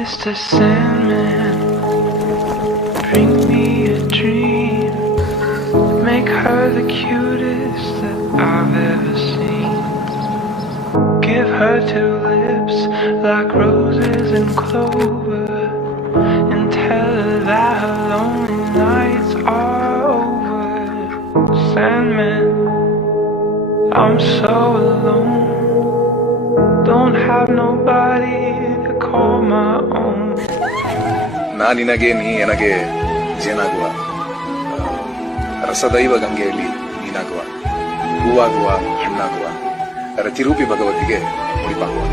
Mr. Sandman, bring me a dream. Make her the cutest that I've ever seen. Give her two lips like roses and clover, and tell her that her lonely nights are over. Sandman, I'm so alone. Don't have nobody to call my own. ನಾನಿನಗೆ ನೀ ನನಗೆ ಜೇನಾಗುವ, ರಸದೈವ ಗಂಗೆಯಲ್ಲಿ ನೀನಾಗುವ, ಹೂವಾಗುವ ಹಣ್ಣಾಗುವ, ರತಿರೂಪಿ ಭಗವತಿಗೆ ಮುಡಿಪಾಗುವ.